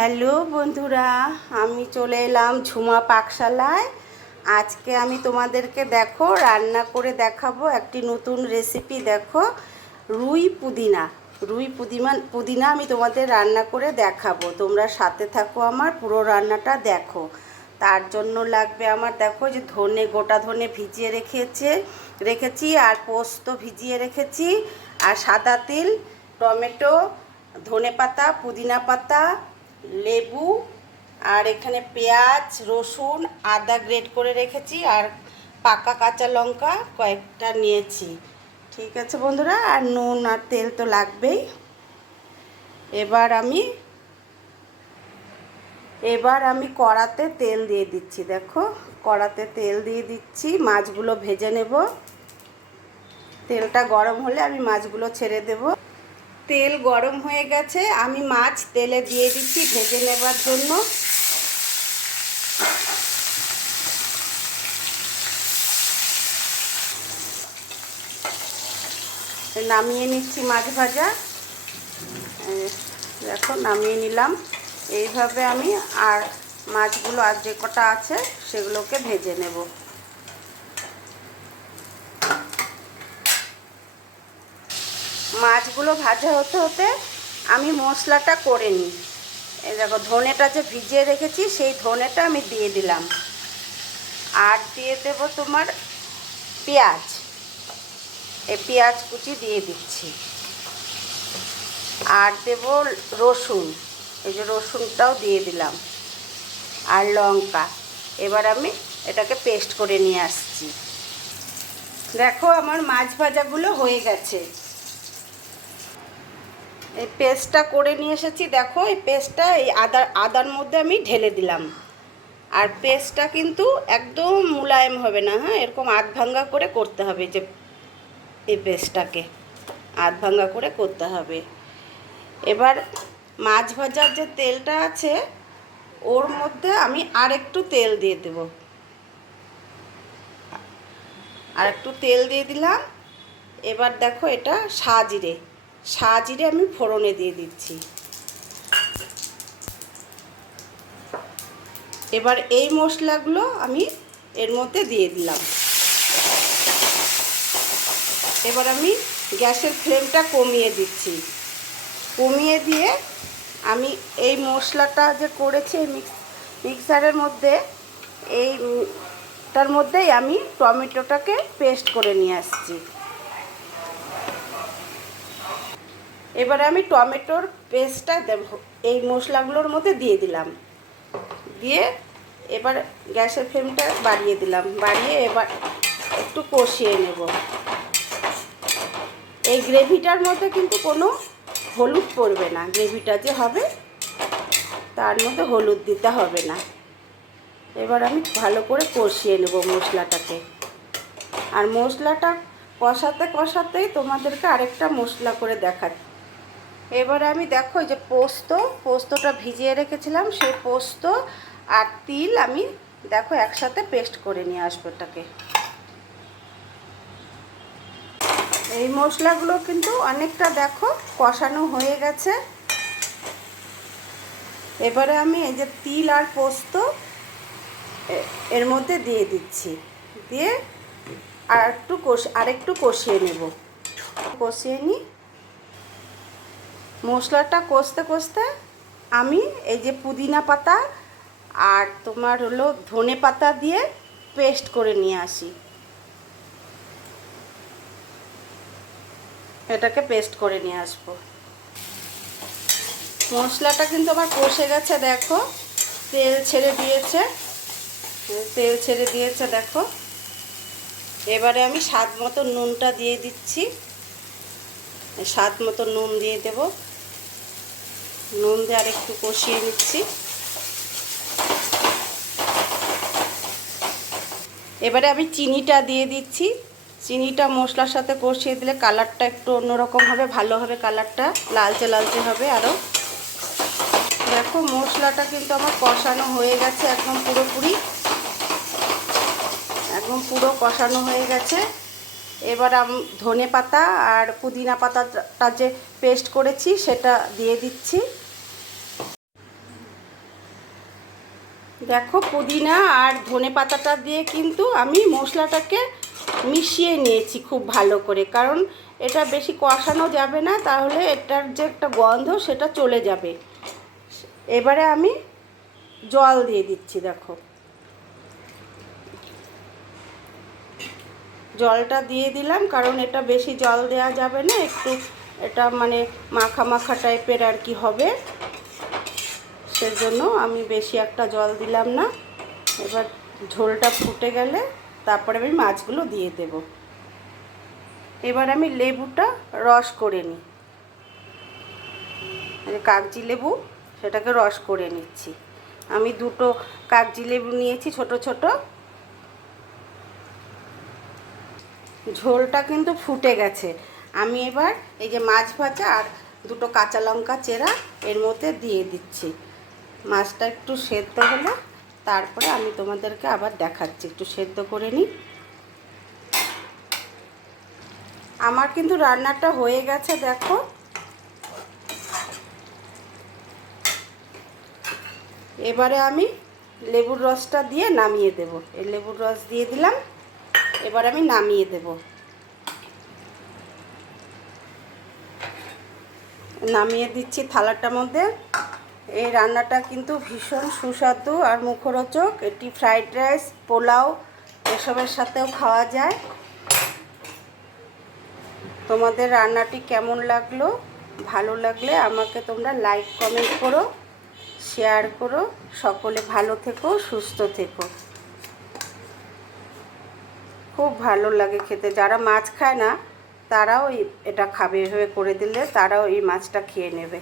Hello বন্ধুরা, আমি চলে এলাম ঝুমা পাকশালায়। আজকে আমি তোমাদেরকে দেখো রান্না করে দেখাবো একটি নতুন রেসিপি। দেখো, রুই পুদিনা আমি তোমাদের রান্না করে দেখাবো। তোমরা সাথে থাকো, আমার পুরো রান্নাটা দেখো। তার জন্য লাগবে আমার, দেখো যে গোটা ধনে ভিজিয়ে রেখেছি, আর পোস্ত ভিজিয়ে রেখেছি, আর সাদা তিল, টমেটো, ধনেপাতা, পুদিনা পাতা, লেবু, আর এখানে পেঁয়াজ, রসুন, আদা গ্রেট করে রেখেছি, আর পাকা কাঁচা লঙ্কা কয়েকটা নিয়েছি। ঠিক আছে বন্ধুরা, আর নুন আর তেল তো লাগবেই। এবার আমি কড়াতে তেল দিয়ে দিচ্ছি। দেখো, কড়াতে তেল দিয়ে দিচ্ছি, মাছগুলো ভেজে নেব। তেলটা গরম হলে আমি মাছগুলো ছেড়ে দেব। তেল গরম হয়ে গেছে, আমি মাছ তেলে দিয়ে দিচ্ছি ভেজে নেবার জন্য। নামিয়ে নিচ্ছি মাছ ভাজা। দেখো, নামিয়ে নিলাম। এইভাবে আমি আর মাছগুলো আর যে কটা আছে সেগুলোকে ভেজে নেব। মাছগুলো ভাজা হতে হতে আমি মশলাটা করে নিই। এই দেখো, ধনেটা যে ভিজিয়ে রেখেছি সেই ধনেটা আমি দিয়ে দিলাম, আর দিয়ে দেব তোমার পেঁয়াজ। এই পেঁয়াজ কুচি দিয়ে দিচ্ছি, আর দেব রসুন। এই যে রসুনটাও দিয়ে দিলাম, আর লঙ্কা। এবার আমি এটাকে পেস্ট করে নিয়ে আসছি। দেখো, আমার মাছ ভাজাগুলো হয়ে গেছে। এই পেস্টটা করে নিয়ে এসেছি। দেখো, এই পেস্টটা এই আদার মধ্যে আমি ঢেলে দিলাম। আর পেস্টটা কিন্তু একদম মোলায়েম হবে না, হ্যাঁ, এরকম আধ ভাঙ্গা করে করতে হবে। যে এই পেস্টটাকে আধ ভাঙ্গা করে করতে হবে। এবার মাছ ভাজার যে তেলটা আছে ওর মধ্যে আমি আর একটু তেল দিয়ে দেব। আর একটু তেল দিয়ে দিলাম। এবার দেখো, এটা সাজিরে আমি ফোড়নে দিয়ে দিচ্ছি। এবার এই মশলাগুলো আমি এর মধ্যে দিয়ে দিলাম। এবার আমি গ্যাসের ফ্লেমটা কমিয়ে দিচ্ছি। কমিয়ে দিয়ে আমি এই মশলাটা যে করেছি মিক্সারের মধ্যে, এইটার মধ্যেই আমি টমেটোটাকে পেস্ট করে নিয়ে আসছি। এবারে আমি টমেটোর পেস্টটা এই মশলাগুলোর মধ্যে দিয়ে দিলাম। দিয়ে এবার গ্যাসের ফ্লেমটা বাড়িয়ে দিলাম। বাড়িয়ে এবার একটু কষিয়ে নেব। এই গ্রেভিটার মধ্যে কিন্তু কোনো হলুদ পড়বে না। গ্রেভিটা যে হবে তার মধ্যে হলুদ দিতে হবে না। এবার আমি ভালো করে কষিয়ে নেব মশলাটাকে। আর মশলাটা কষাতে কষাতেই তোমাদেরকে আরেকটা মশলা করে দেখাচ্ছি। এবারে আমি দেখো, যে পোস্তটা ভিজিয়ে রেখেছিলাম, সেই পোস্ত আর তিল আমি দেখো একসাথে পেস্ট করে নিয়ে আসবো এটাকে। এই মশলাগুলো কিন্তু অনেকটা দেখো কষানো হয়ে গেছে। এবারে আমি এই যে তিল আর পোস্ত এর মধ্যে দিয়ে দিচ্ছি। দিয়ে আরেকটু কষিয়ে নেব। কষিয়ে নিই। মশলাটা কষতে কষতে আমি এই যে পুদিনা পাতা আর তোমার হলো ধনে পাতা দিয়ে পেস্ট করে নিয়ে আসি। এটাকে পেস্ট করে নিয়ে আসবো। মশলাটা কিন্তু আমার কষে গেছে। দেখো, তেল ছেড়ে দিয়েছে দেখো। এবারে আমি স্বাদ মতো নুনটা দিয়ে দিচ্ছি। স্বাদ মতো নুন দিয়ে দেব। নুন দিয়ে আরেকটু কষিয়ে নিচ্ছি। এবারে আমি চিনিটা দিয়ে দিচ্ছি। চিনিটা মশলার সাথে কষিয়ে দিলে কালারটা একটু অন্যরকম হবে, ভালো হবে কালারটা, লালচে লালচে হবে আরও। দেখো, মশলাটা কিন্তু আমার কষানো হয়ে গেছে একদম পুরো কষানো হয়ে গেছে। এবার আমি ধনে পাতা আর পুদিনা পাতাটা যে পেস্ট করেছি সেটা দিয়ে দিচ্ছি। দেখো পুদিনা আর ধনে পাতাটা দিয়ে কিন্তু আমি মশলাটাকে মিশিয়ে নিয়েছি খুব ভালো করে, কারণ এটা বেশি কষানো যাবে না, তাহলে এটার যে একটা গন্ধ সেটা চলে যাবে। এবারে আমি জল দিয়ে দিচ্ছি। দেখো জলটা দিয়ে দিলাম, কারণ এটা বেশি জল দেওয়া যাবে না, একটু এটা মানে মাখা মাখা টাইপের আর কি হবে, সেজন্য আমি বেশি একটা জল দিলাম না। এবার ঝোলটা ফুটে গেলে তারপরে আমি মাছগুলো দিয়ে দেব। এবার আমি লেবুটা রস করে নিই, কাগজি লেবু, সেটাকে রস করে নিচ্ছি। আমি দুটো কাগজি লেবু নিয়েছি ছোট ছোট। ঝোলটা কিন্তু ফুটে গেছে। আমি এবার এই যে মাছ ভাজা আর দুটো কাঁচা লঙ্কা চেরা এর মধ্যে দিয়ে দিচ্ছি। মাছটা একটু সেদ্ধ হলে তারপরে আমি তোমাদেরকে আবার দেখাচ্ছি, একটু সেদ্ধ করে নিই। আমার কিন্তু রান্নাটা হয়ে গেছে। দেখো এবারে আমি লেবুর রসটা দিয়ে নামিয়ে দেব। এই লেবুর রস দিয়ে দিলাম, এবার আমি নামিয়ে দেব। নামিয়ে দিচ্ছি থালাটার মধ্যে। এই রান্নাটা কিন্তু ভীষণ সুস্বাদু আর মুখরোচক। এটি ফ্রাইড রাইস, পোলাও এসবের সাথেও খাওয়া যায়। তোমাদের রান্নাটি কেমন লাগলো? ভালো লাগলে আমাকে তোমরা লাইক কমেন্ট করো, শেয়ার করো। সকলে ভালো থেকো, সুস্থ থেকো। খুব ভালো লাগে খেতে। যারা মাছ খায় না তারাও এটা খাবে, এভাবে করে দিলে তারাও এই মাছটা খেয়ে নেবে।